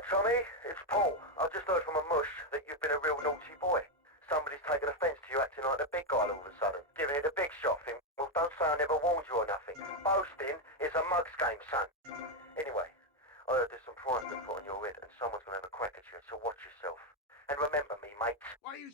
Alright, Tommy, it's Paul. I've just heard from a mush that you've been a real naughty boy. Somebody's taken offence to you acting like the big guy all of a sudden. Giving it a big shot thing. Well, don't say I never warned you or nothing. Boasting is a mug's game, son. Anyway, I heard there's some price been put on your head and someone's gonna have a crack at you, so watch yourself. And remember me, mate. Why are you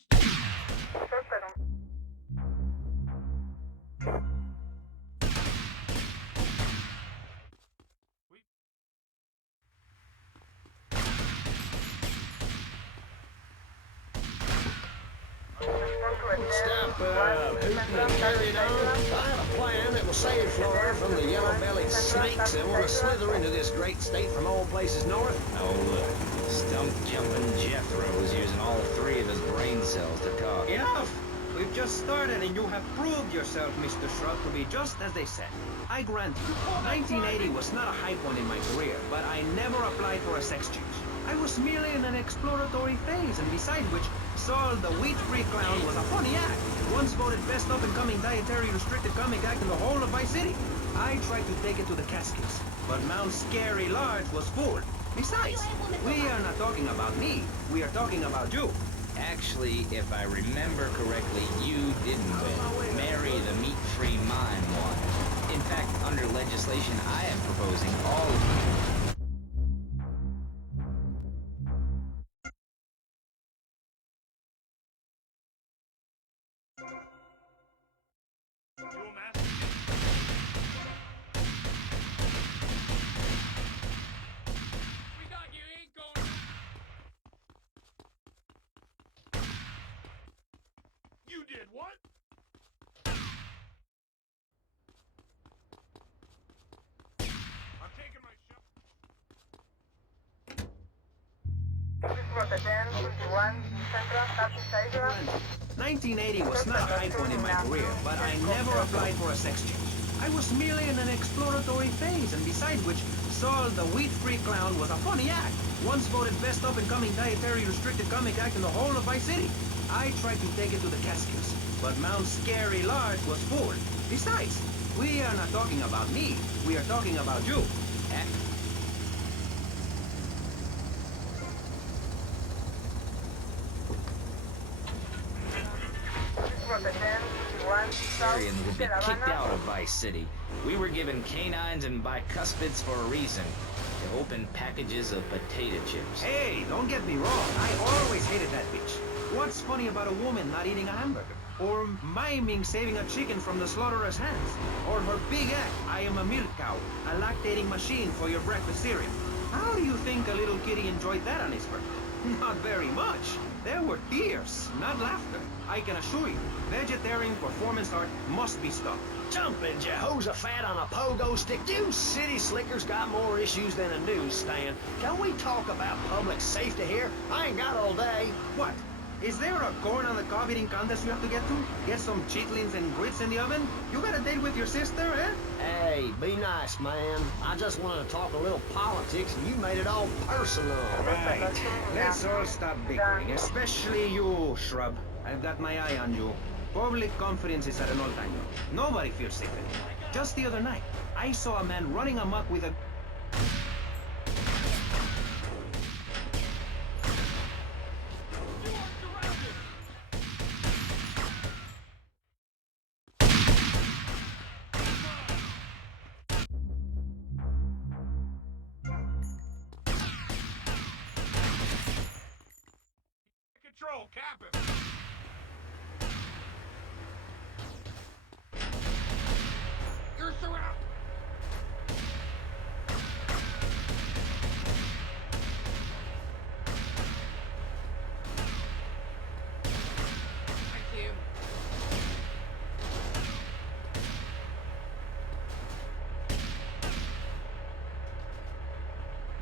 Stop hooting and carrying on. I have a plan that will save Florida from the yellow-bellied snakes that want to slither into this great state from all places north. Oh, look. Stump-jumping Jethro is using all 3 of his brain cells to talk. Enough! We've just started and you have proved yourself, Mr. Shrub, to be just as they said. I grant you, 1980 was not a high point in my career, but I never applied for a sex change. I was merely in an exploratory phase, and besides which, Saul the wheat-free clown was a funny act. Once voted best up-and-coming dietary restricted comic act in the whole of Vice City. I tried to take it to the Catskills, but Mount Scary Large was full. Besides, we are not talking about me, we are talking about you. Actually, if I remember correctly, you didn't win. Mary the meat-free mime won. In fact, under legislation, I am proposing all of you. You did what? I'm taking my shot. 1980 was not a high point in my career, but I never applied for a sex change. I was merely in an exploratory phase, and besides which, Saul the wheat-free clown was a funny act. Once voted best up-and-coming dietary restricted comic act in the whole of Vice City. I tried to take it to the Catskills, but Mount Scary Large was full. Besides, we are not talking about me, we are talking about you. Syrians will be kicked out of Vice City. We were given canines and bicuspids for a reason. To open packages of potato chips. Hey, don't get me wrong, I always hated that bitch. What's funny about a woman not eating a hamburger? Or miming saving a chicken from the slaughterer's hands? Or her big act, I am a milk cow, a lactating machine for your breakfast cereal? How do you think a little kitty enjoyed that on his birthday? Not very much. There were tears, not laughter. I can assure you, vegetarian performance art must be stopped. Jumping Jehoshaphat on a pogo stick. You city slickers got more issues than a newsstand. Can we talk about public safety here? I ain't got all day. What? Is there a corn on the cob eating contest you have to get to? Get some chitlins and grits in the oven? You got a date with your sister, eh? Hey, be nice, man. I just wanted to talk a little politics, and you made it all personal. Right. Let's all stop bickering, especially you, Shrub. I've got my eye on you. Public confidence is at an all-time low. Nobody feels safe anymore. Just the other night, I saw a man running amok with a... Control, cap him. You're surrounded. Thank you.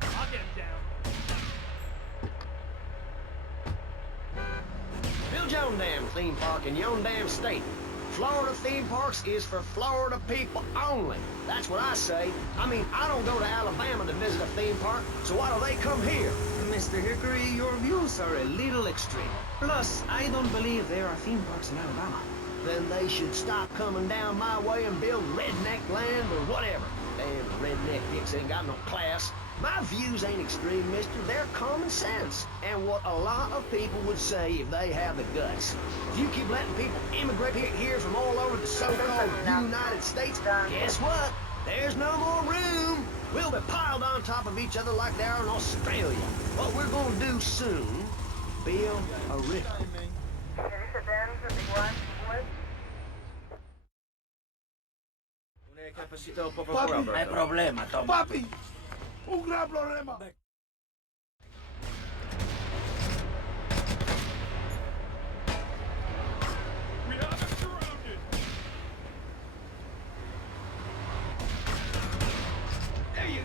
I'll get him down. Build your own damn theme park in your own damn state. Florida theme parks is for Florida people only. That's what I say. I mean, I don't go to Alabama to visit a theme park, so why do they come here? Mr. Hickory, your views are a little extreme. Plus, I don't believe there are theme parks in Alabama. Then they should stop coming down my way and build redneck land or whatever. Damn redneck hicks ain't got no class. My views ain't extreme, mister. They're common sense. And what a lot of people would say if they have the guts. If you keep letting people immigrate here from all over the so-called United States, guess what? There's no more room. We'll be piled on top of each other like they are in Australia. What we're gonna do soon, build a river. Hay problema, Tom. Papi, un gran problema. We have it surrounded. There you.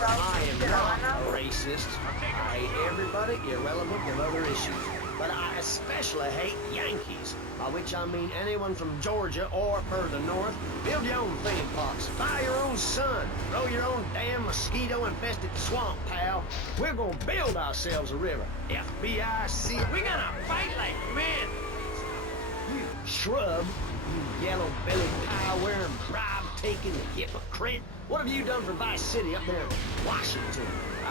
I am not a racist. I hate everybody, irrelevant of other issues. But I especially hate Yankees, by which I mean anyone from Georgia or further north. Build your own theme parks, buy your own sun, grow your own damn mosquito-infested swamp, pal. We're gonna build ourselves a river. FBI, see, We're gonna fight like men. you shrub, you yellow-bellied pie-wearing, bribe-taking hypocrite. What have you done for Vice City up there in Washington?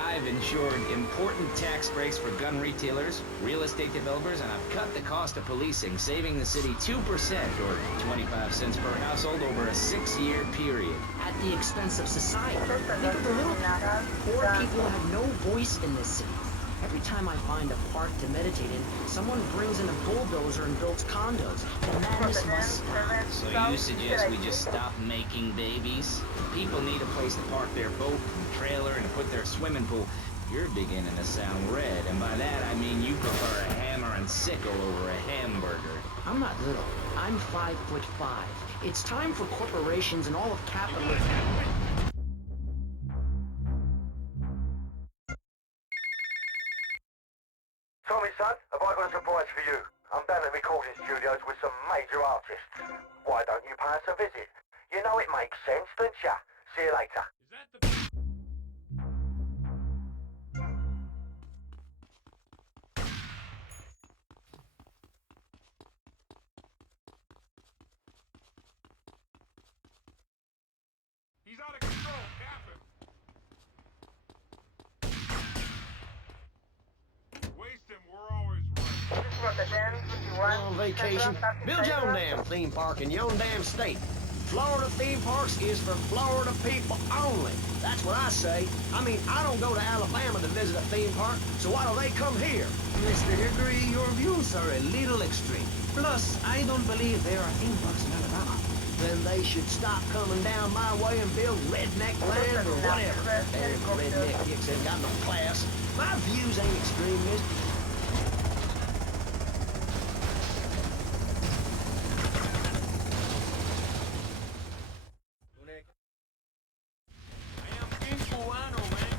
I've ensured important tax breaks for gun retailers, real estate developers, and I've cut the cost of policing, saving the city 2% or 25 cents per household over a 6-year period. At the expense of society. Think of the little people. Poor people have no voice in this city. Every time I find a park to meditate in, someone brings in a bulldozer and builds condos. The madness must stop. So you suggest we just stop making babies? People need a place to park their boat and trailer and put their swimming pool. You're beginning to sound red, and by that I mean you prefer a hammer and sickle over a hamburger. I'm not little. I'm 5'5". It's time for corporations and all of capitalism. Tommy, son, have I got a surprise for you? I'm down at the recording studios with some major artists. Why don't you pay us a visit? You know it makes sense, don't ya? See you later. Is that the... He's out of control. Cap him. Waste him. We're always right. On vacation, build your own damn theme park in your own damn state. Florida theme parks is for Florida people only. That's what I say. I mean, I don't go to Alabama to visit a theme park, so why do they come here? Mr. Hickory, your views are a little extreme. Plus, I don't believe there are theme parks in Alabama. Then they should stop coming down my way and build redneck land or whatever. Damn redneck hicks ain't got no class. My views ain't extreme, mister. I am Ginput, man.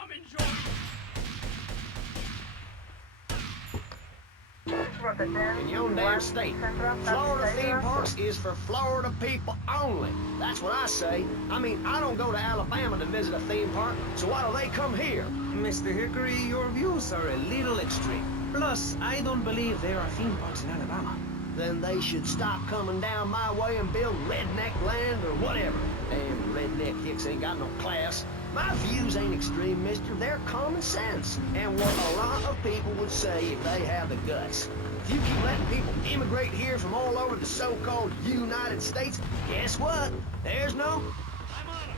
I'm enjoying In your damn state. Florida theme parks is for Florida people only. That's what I say. I mean, I don't go to Alabama to visit a theme park, so why do they come here? Mr. Hickory, your views are a little extreme. Plus, I don't believe there are theme parks in Alabama. Then they should stop coming down my way and build redneck land or whatever. Damn redneck hicks ain't got no class. My views ain't extreme, mister. They're common sense. And what a lot of people would say if they have the guts. If you keep letting people immigrate here from all over the so-called United States, guess what? There's no... I'm on him.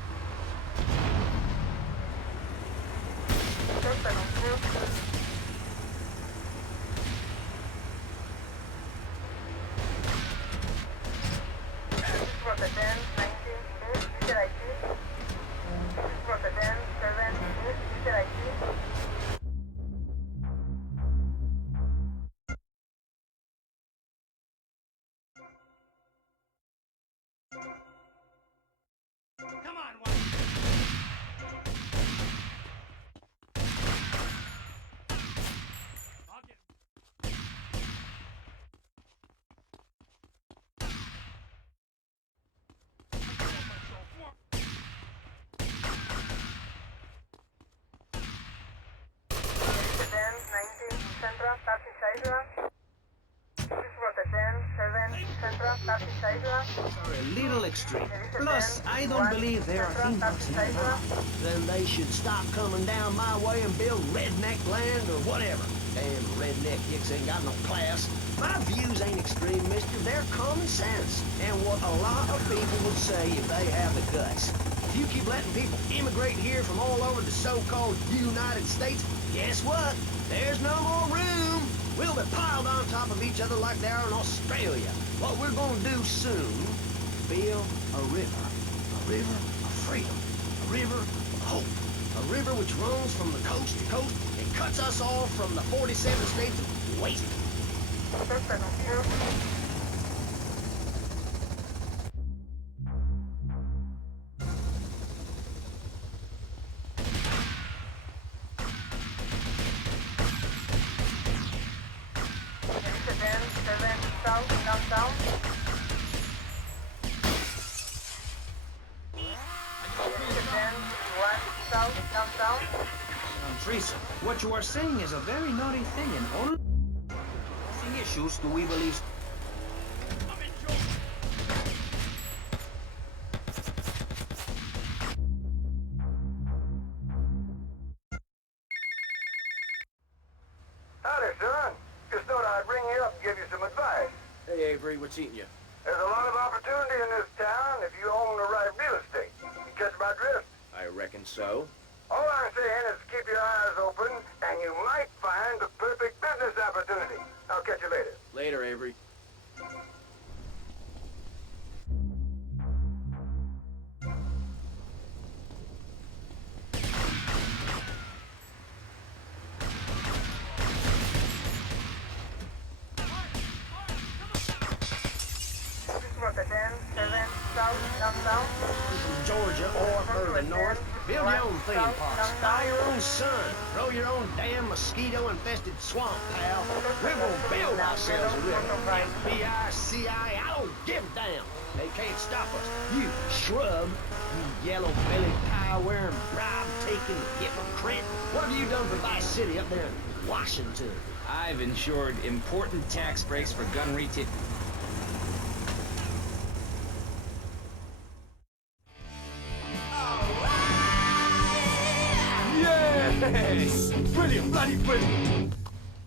Are a little extreme. Plus, I don't believe there are theme parks in Alabama. Then they should stop coming down my way and build redneck land or whatever. Damn redneck hicks ain't got no class. My views ain't extreme, mister. They're common sense. And what a lot of people would say if they have the guts. If you keep letting people immigrate here from all over the so-called United States, guess what? There's no more room. We'll be piled on top of each other like they are in Australia. What we're gonna do soon, build a river. A river of freedom. A river of hope. A river which runs from the coast to coast and cuts us off from the 47 states of waste. Teresa, what you are saying is a very naughty thing, and only issues do we believe. Howdy, son. Just thought I'd ring you up and give you some advice. Hey, Avery, what's eating you? There's a lot of opportunity in this town if you own the right real estate. You catch my drift? I reckon so. All I'm saying is keep your eyes open, and you might find the perfect business opportunity. I'll catch you later. Later, Avery. Georgia or further north, build your own theme parks, buy your own sun, grow your own damn mosquito-infested swamp, pal. We're gonna build ourselves a river. FBI, CIA, I don't give a damn. They can't stop us. You shrub, you yellow-bellied, pie-wearing, bribe-taking hypocrite. What have you done for Vice City up there in Washington? I've ensured important tax breaks for gun retail. Yes! Brilliant, bloody brilliant!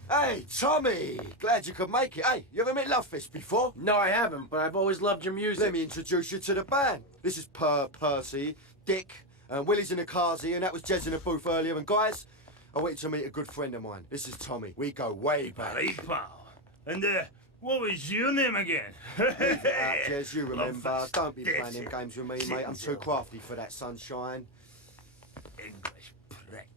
Hey, Tommy! Glad you could make it. Hey, you ever met Lovefist before? No, I haven't, but I've always loved your music. Let me introduce you to the band. This is Percy, Dick, and Willie's in the carsy, and that was Jez in the booth earlier. And guys, I want you to meet a good friend of mine. This is Tommy. We go way back. Hey, pal. And, what was your name again? Leave it out, Jez, you remember. Lovefist. Don't be That's playing them it. games with me, mate. I'm too crafty for that, sunshine. English prick.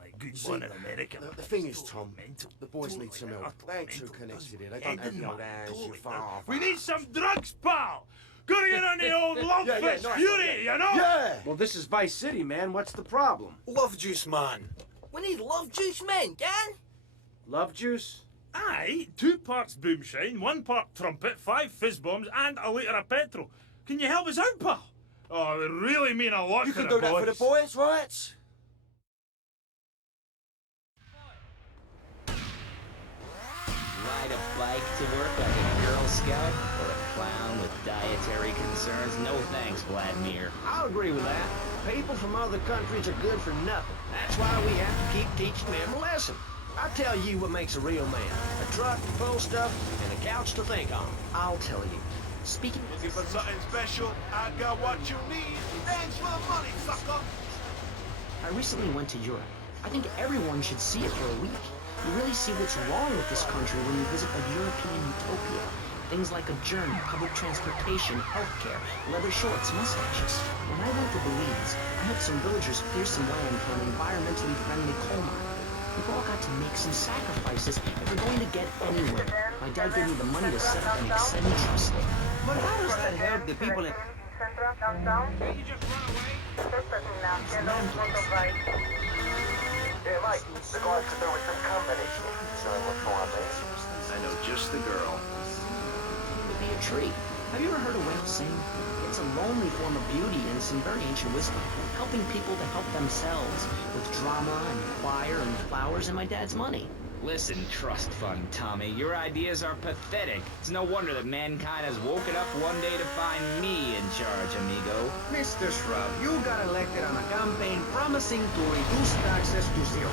Like good See, one in America. The thing is, Tom, the boys need some help. They ain't too connected here. They don't have the old hands, you father. We need some drugs, pal. Gotta get on the old love Yeah, fest nice beauty, one, you know? Yeah! Well, this is Vice City, man. What's the problem? Love juice, man. We need love juice men, gang. Love juice? Aye, 2 parts boomshine, 1 part trumpet, 5 fizz bombs, and a litre of petrol. Can you help us out, pal? Oh, it would really mean a lot You to can the do that for the boys, right? Ride a bike to work like a Girl Scout or a clown with dietary concerns? No thanks, Vladimir. I'll agree with that. People from other countries are good for nothing. That's why we have to keep teaching them a lesson. I tell you what makes a real man. A truck to pull stuff and a couch to think on. I'll tell you. Speaking Looking for something special? I got what you need. Thanks for the money, sucker. I recently went to Europe. I think everyone should see it for a week. You really see what's wrong with this country when you visit a European utopia. Things like a journey, public transportation, healthcare, leather shorts, mustaches. When I went to Belize, I helped some villagers clear some land for an environmentally friendly coal mine. We've all got to make some sacrifices if we're going to get anywhere. My dad gave me the money to set up an eccentricity. But how does that help the people in... Can you just run away? Yeah, mate, the guys could do with some company. So what's wrong, mate? I know just the girl. It would be a treat. Have you ever heard a whale sing? It's a lonely form of beauty and some very ancient wisdom, helping people to help themselves with drama and choir and flowers and my dad's money. Listen, trust fund Tommy, your ideas are pathetic. It's no wonder that mankind has woken up one day to find me in charge, amigo. Mr. Shrub, you got elected on a campaign promising to reduce taxes to zero.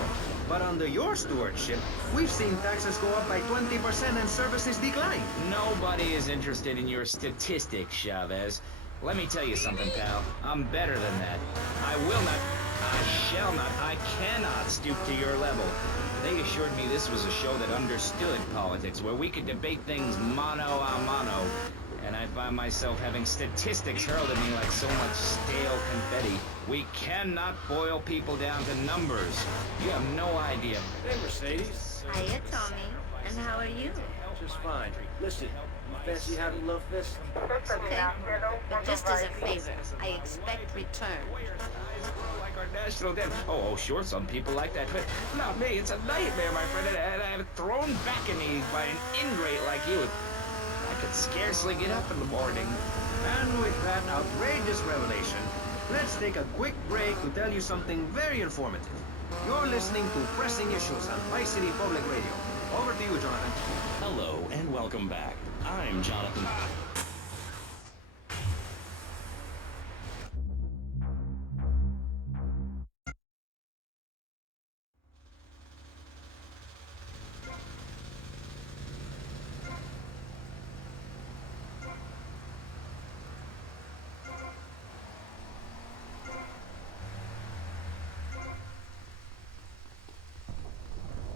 But under your stewardship, we've seen taxes go up by 20% and services decline. Nobody is interested in your statistics, Chavez. Let me tell you something, pal. I'm better than that. I will not, I shall not, I cannot stoop to your level. They assured me this was a show that understood politics, where we could debate things mano a mano. And I find myself having statistics hurled at me like so much stale confetti. We cannot boil people down to numbers. You have no idea. Hey, Mercedes. Hiya, Tommy. And how are you? Just fine. Listen, you fancy having a love fist? Okay. But just as a favor, I expect return. Like our national debt. Oh, sure, some people like that, but not me. It's a nightmare, my friend, and I'm thrown back at me by an ingrate like you. I could scarcely get up in the morning. And with that outrageous revelation, let's take a quick break to tell you something very informative. You're listening to Pressing Issues on Vice City Public Radio. Over to you, Jonathan. Hello, and welcome back. I'm Jonathan.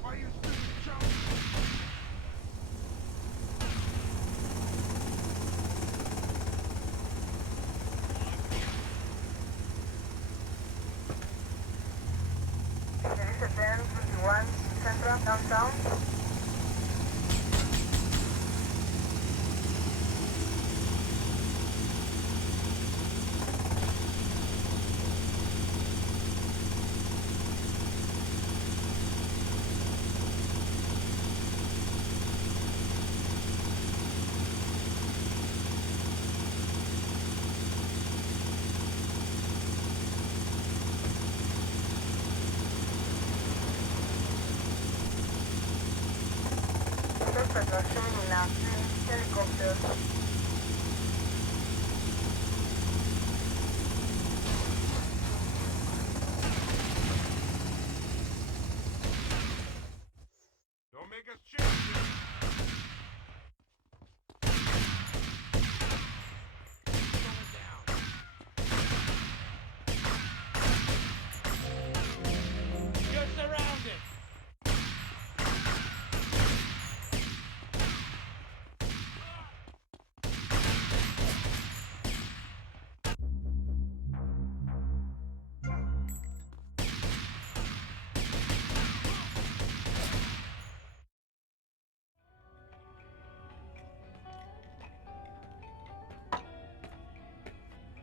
Why you still jump? There is a 1021 Central downtown. Production in a helicopter. Don't make us change it. You're surrounded.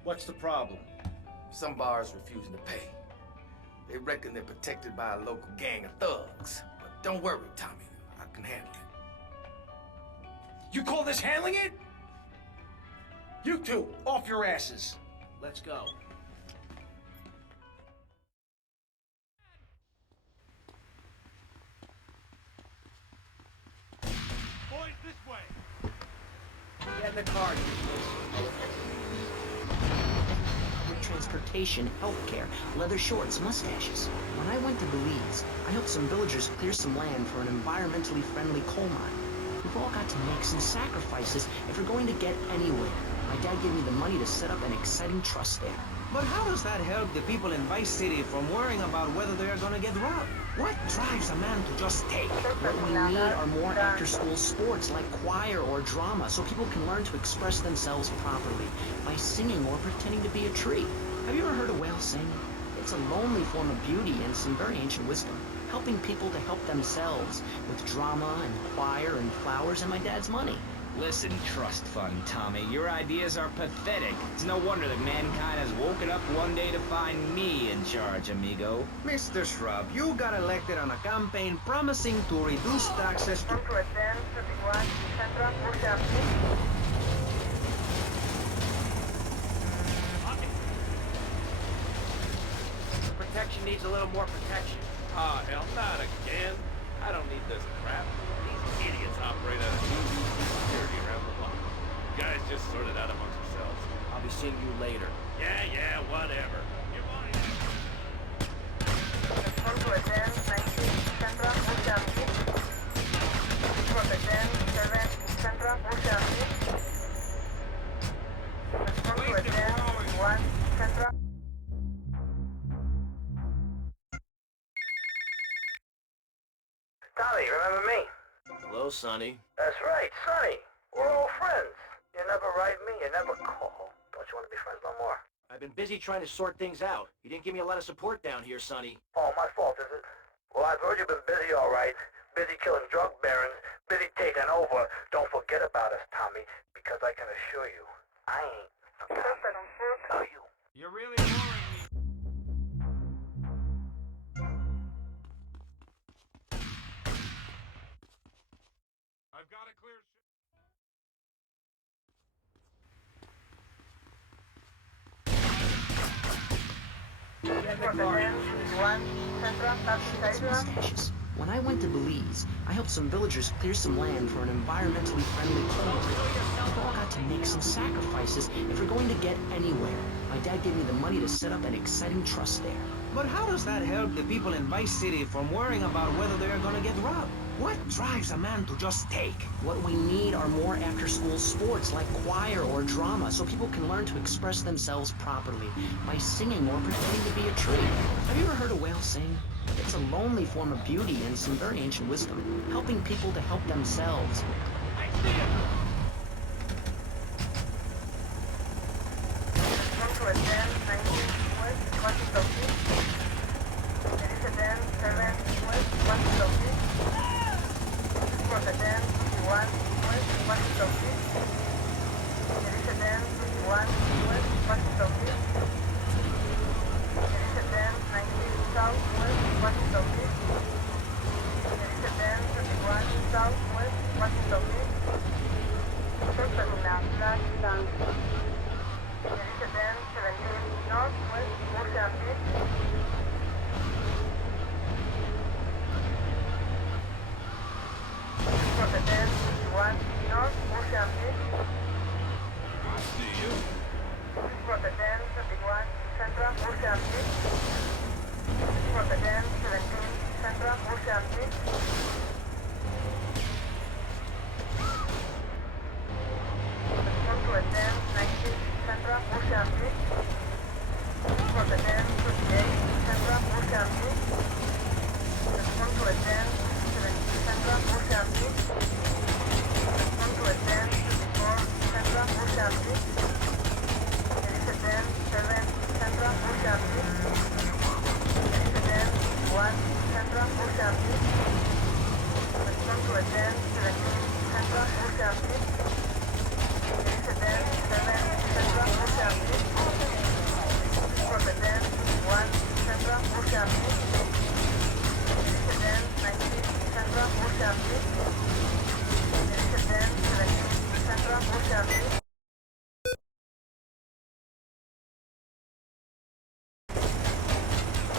What's the problem? Some bars refusing to pay. They reckon they're protected by a local gang of thugs. But don't worry, Tommy. I can handle it. You call this handling it? You two, off your asses. Let's go. Boys, this way. Get in the car, useless. Public transportation, healthcare, leather shorts, mustaches. When I went to Belize, I helped some villagers clear some land for an environmentally friendly coal mine. We've all got to make some sacrifices if we're going to get anywhere. My dad gave me the money to set up an exciting trust there. But how does that help the people in Vice City from worrying about whether they're gonna get robbed? What drives a man to just take? What we need are more after-school sports like choir or drama so people can learn to express themselves properly by singing or pretending to be a tree. Have you ever heard a whale sing? It's a lonely form of beauty and some very ancient wisdom, helping people to help themselves with drama and choir and flowers and my dad's money. Listen, trust fund Tommy, your ideas are pathetic. It's no wonder that mankind has woken up one day to find me in charge, amigo. Mr. Shrub, you got elected on a campaign promising to reduce taxes to... Come to a 1031 Central Ocean. Protection needs a little more protection. Ah, hell, not again. I don't need this crap. These idiots operate out of security around the block. You guys just sort it out amongst yourselves. I'll be seeing you later. Yeah, whatever. You're mine. Respond to attend 19 Central, Oceanity. Respond to attend 7 Central, Oceanity. Respond to attend 1 Central. Tommy, remember me? Hello, Sonny. That's right, Sonny. We're all friends. You never write me, you never call. Don't you want to be friends no more? I've been busy trying to sort things out. You didn't give me a lot of support down here, Sonny. Oh, my fault, is it? Well, I've heard you've been busy, all right. Busy killing drug barons, busy taking over. Don't forget about us, Tommy, because I can assure you, I ain't forgotten. No, you. You're really boring me. I've got a clear Respond to attend 1 Central, That's mustaches. When I went to Belize, I helped some villagers clear some land for an environmentally friendly cleanup. People all got to make some sacrifices if we're going to get anywhere. My dad gave me the money to set up an exciting trust there. But how does that help the people in Vice City from worrying about whether they're gonna get robbed? What drives a man to just take? What we need are more after-school sports like choir or drama so people can learn to express themselves properly by singing or pretending to be a tree. Have you ever heard a whale sing? It's a lonely form of beauty and some very ancient wisdom, helping people to help themselves. Respond to attend 19 West, Washington Street. There is attend 7 West, Washington Street. Respond to attend 21 West, Washington Street. There is attend 21 West, Washington Street. There is attend 19 South West, Washington Street. There is attend 21 South West, Washington Street. Suspect now, flash down. There is attend 17 North West, Ocean Beach. From the 10 51 North Ocean Beach. I see you. From the 10 51 Central Ocean Beach. From the 10 17 Central Ocean Beach. Respond to attend 19 Central Ocean Beach. From the 10 28 Central Ocean Beach. Respond to attend 17 Central Ocean Beach. Respond to attend 24 Central Ocean Beach. There is attend 7 Central Ocean Beach. There is attend 1 Central Ocean Beach. Respond to attend 17 Central Ocean Beach. There is attend 7 Central Ocean Beach. From the 10 1 Central Ocean Beach. There is attend 19 Central Ocean Beach. There is attend 17 Central Ocean Beach.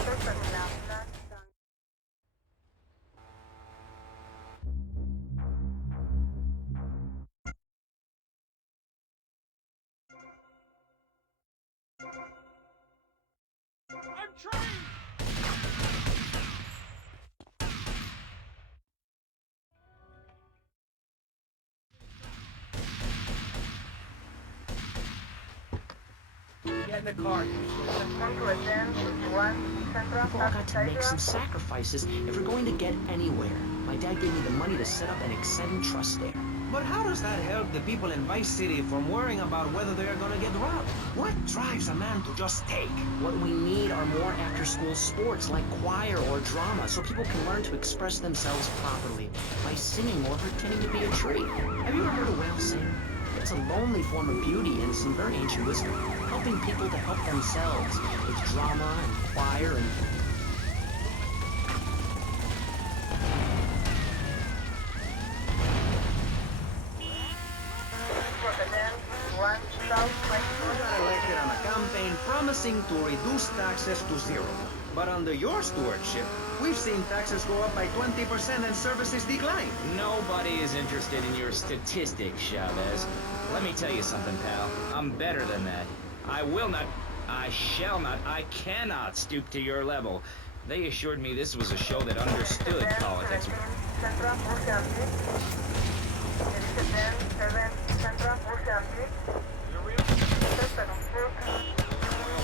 Suspect now, flash down. I'm trained! Get in the car. Respond to attend 1 Central People all got to make some sacrifices if we're going to get anywhere. My dad gave me the money to set up an exciting trust there. But how does that help the people in Vice City from worrying about whether they're gonna get robbed? What drives a man to just take? What we need are more after-school sports like choir or drama so people can learn to express themselves properly by singing or pretending to be a tree. Have you ever heard a whale sing? It's a lonely form of beauty and some very ancient wisdom, helping people to help themselves with drama and choir and... Elected on a campaign promising to reduce taxes to zero. But under your stewardship, we've seen taxes go up by 20% and services decline. Nobody is interested in your statistics, Chavez. Let me tell you something, pal. I'm better than that. I will not, I shall not, I cannot stoop to your level. They assured me this was a show that understood politics.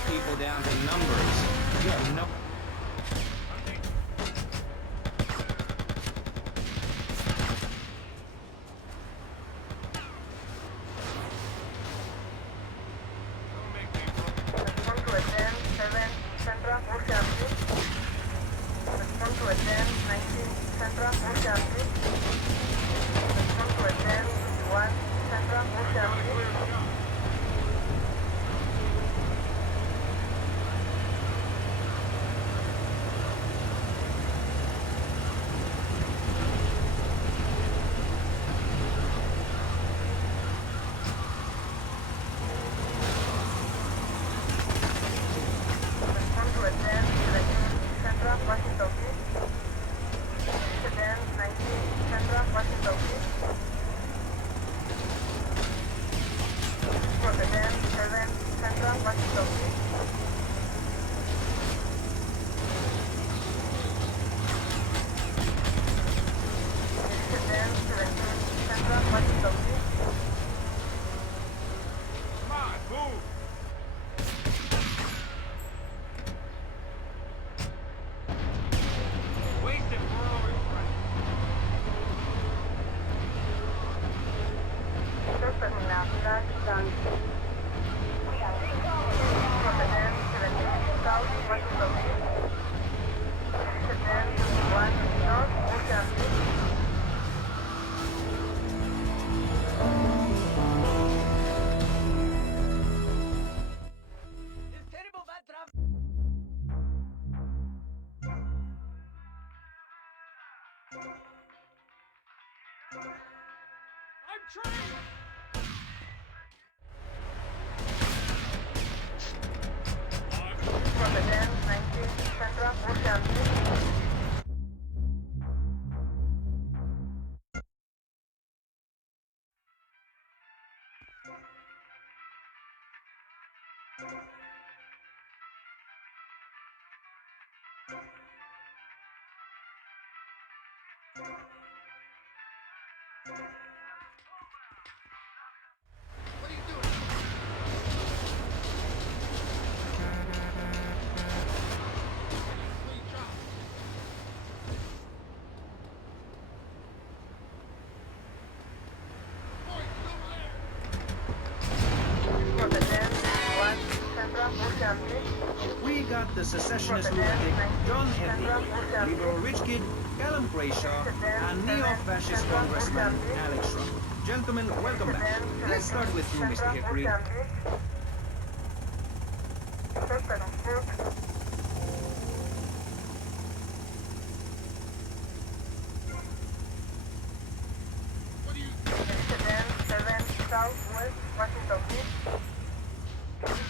People down to numbers. You have no... We got the secessionist lunatic John Henry, liberal rich kid Callum Brayshaw, and neo-fascist congressman Alex Shrub. Gentlemen, welcome back. Let's start with you, Mr. Hickory. Southwest Washington Beach.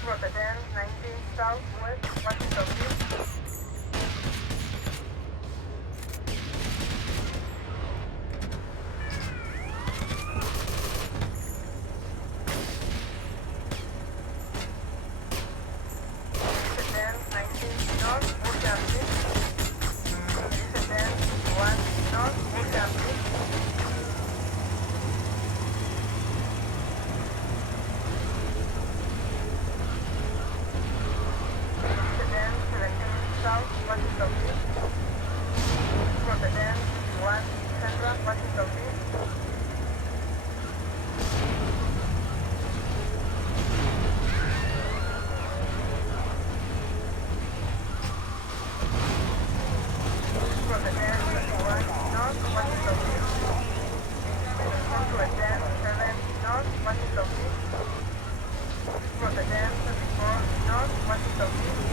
Rotterdam, 19 Southwest Washington Beach. Rotterdam, 19 North Ocean Beach. Rotterdam, 1 North Ocean Beach. South Washington Beach. Rotterdam, 1 Central Washington Beach. Rotterdam, 1 North Washington Beach. Rotterdam, 7 North Washington Beach. Rotterdam, 24 North Washington Beach.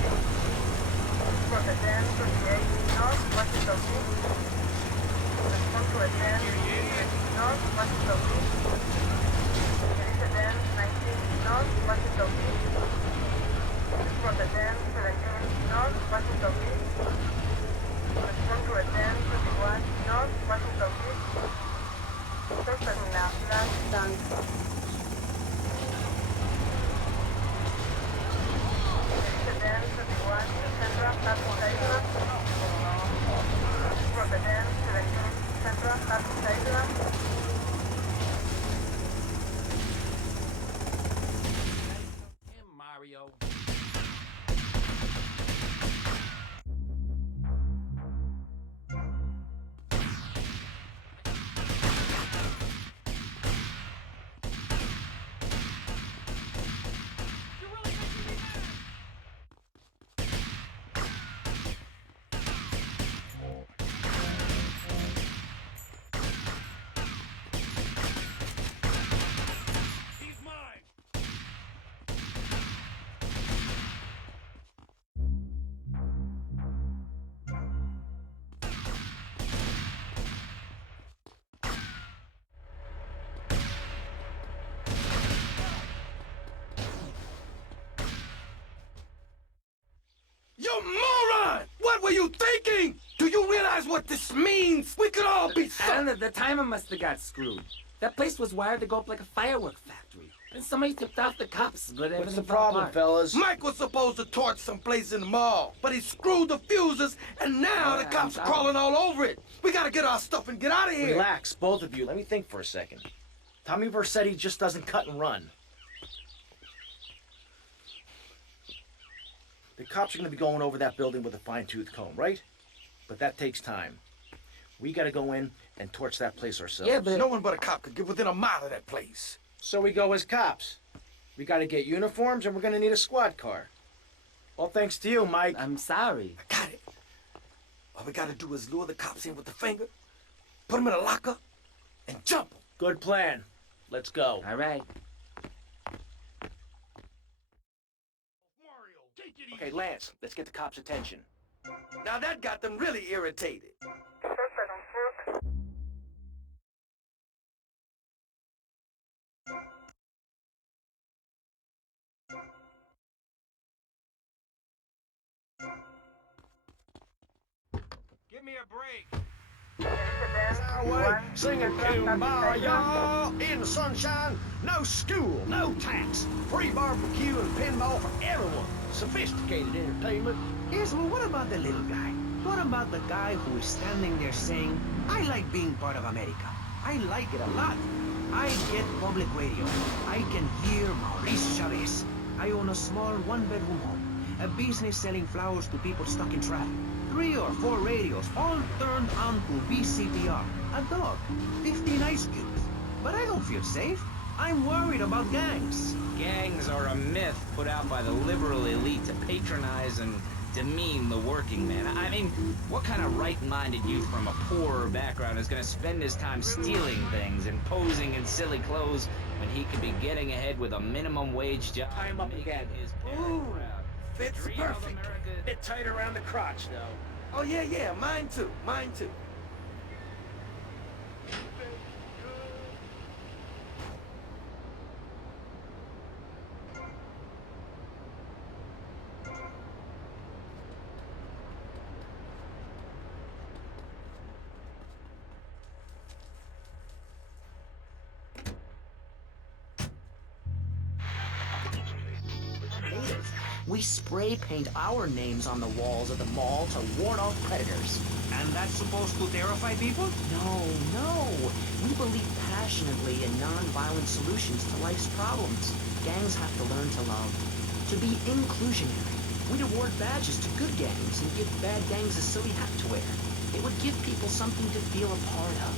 Rotterdam, 28 North Washington Beach. Rotterdam, 28 North Washington Beach. Rotterdam, 19 North Washington Beach. From the 1017 North Washington Beach. Respond to a 1021 North Washington Beach. Stop terminal, flash done. The 1021 Central Hudson Island. From the 1017 Central Hudson Island. Mario. You moron! What were you thinking? Do you realize what this means? We could all be And the timer must have got screwed. That place was wired to go up like a firework factory. And somebody tipped off the cops. What's the problem, fellas? Mike was supposed to torch someplace in the mall, but he screwed the fuses, and now the cops are crawling all over it. We gotta get our stuff and get out of here. Relax, both of you. Let me think for a second. Tommy Vercetti just doesn't cut and run. The cops are gonna be going over that building with a fine-tooth comb, right? But that takes time. We gotta go in and torch that place ourselves. Yeah, but no one but a cop could get within a mile of that place. So we go as cops. We gotta get uniforms, and we're gonna need a squad car. All thanks to you, Mike. I'm sorry. I got it. All we gotta do is lure the cops in with the finger, put them in a locker, and jump them. Good plan. Let's go. All right. Okay, Lance, let's get the cops' attention. Now that got them really irritated. Give me a break. Away, singing Kumbaya in the sunshine. No school, no tax. Free barbecue and pinball for everyone. Sophisticated entertainment. Yes, well, what about the little guy? What about the guy who is standing there saying, I like being part of America. I like it a lot. I get public radio. I can hear Maurice Chavez. I own a small one-bedroom home. A business selling flowers to people stuck in traffic. 3 or 4 radios, all turned on to BCPR. A dog. 15 ice cubes. But I don't feel safe. I'm worried about gangs. Gangs are a myth put out by the liberal elite to patronize and demean the working man. I mean, what kind of right-minded youth from a poorer background is going to spend his time stealing things and posing in silly clothes when he could be getting ahead with a minimum wage job? Tie him up again. Ooh, fits perfect. Bit tight around the crotch, though. Oh, yeah, mine too, mine too. We spray paint our names on the walls of the mall to ward off predators. And that's supposed to terrify people? No. We believe passionately in non-violent solutions to life's problems. Gangs have to learn to love, to be inclusionary. We'd award badges to good gangs and give bad gangs a silly hat to wear. It would give people something to feel a part of.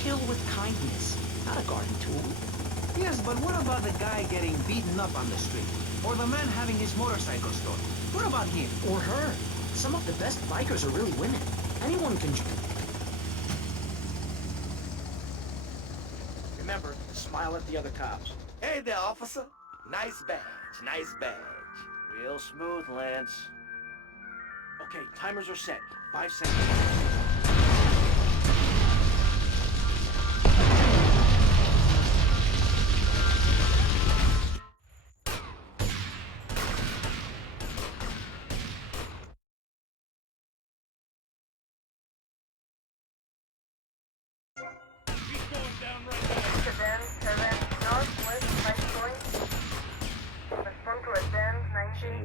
Kill with kindness, not a garden tool. Yes, but what about the guy getting beaten up on the street? Or the man having his motorcycle stolen? What about him? Or her. Some of the best bikers are really women. Anyone can... Remember, smile at the other cops. Hey there, officer. Nice badge, nice badge. Real smooth, Lance. Okay, timers are set. 5 seconds.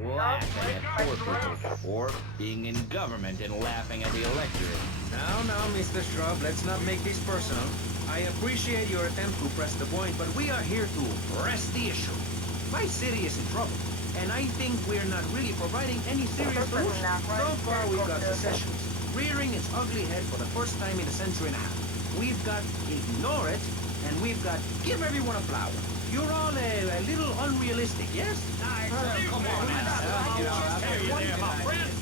laugh at poor people, or being in government and laughing at the electorate. Now, Mr. Shrub, let's not make this personal. I appreciate your attempt to press the point, but we are here to press the issue. My city is in trouble, and I think we're not really providing any serious solution. So far, we've got secessions, rearing its ugly head for the first time in a century and a half. We've got ignore it, and we've got give everyone a flower. You're all a little unrealistic, yes? Come on,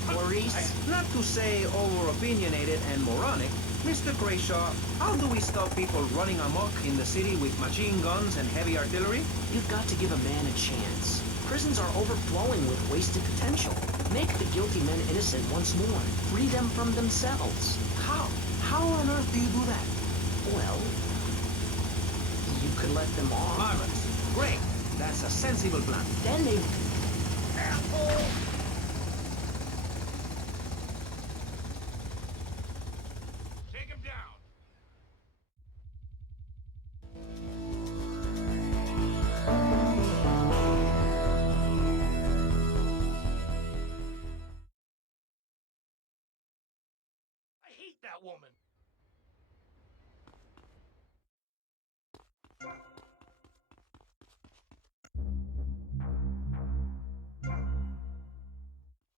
Maurice, not to say over-opinionated and moronic, Mr. Grayshaw, how do we stop people running amok in the city with machine guns and heavy artillery? You've got to give a man a chance. Prisons are overflowing with wasted potential. Make the guilty men innocent once more. Free them from themselves. How? How on earth do you do that? Well, you could let them off. Marvelous. Great. That's a sensible plan. Then they... Asshole! Take him down. I hate that woman.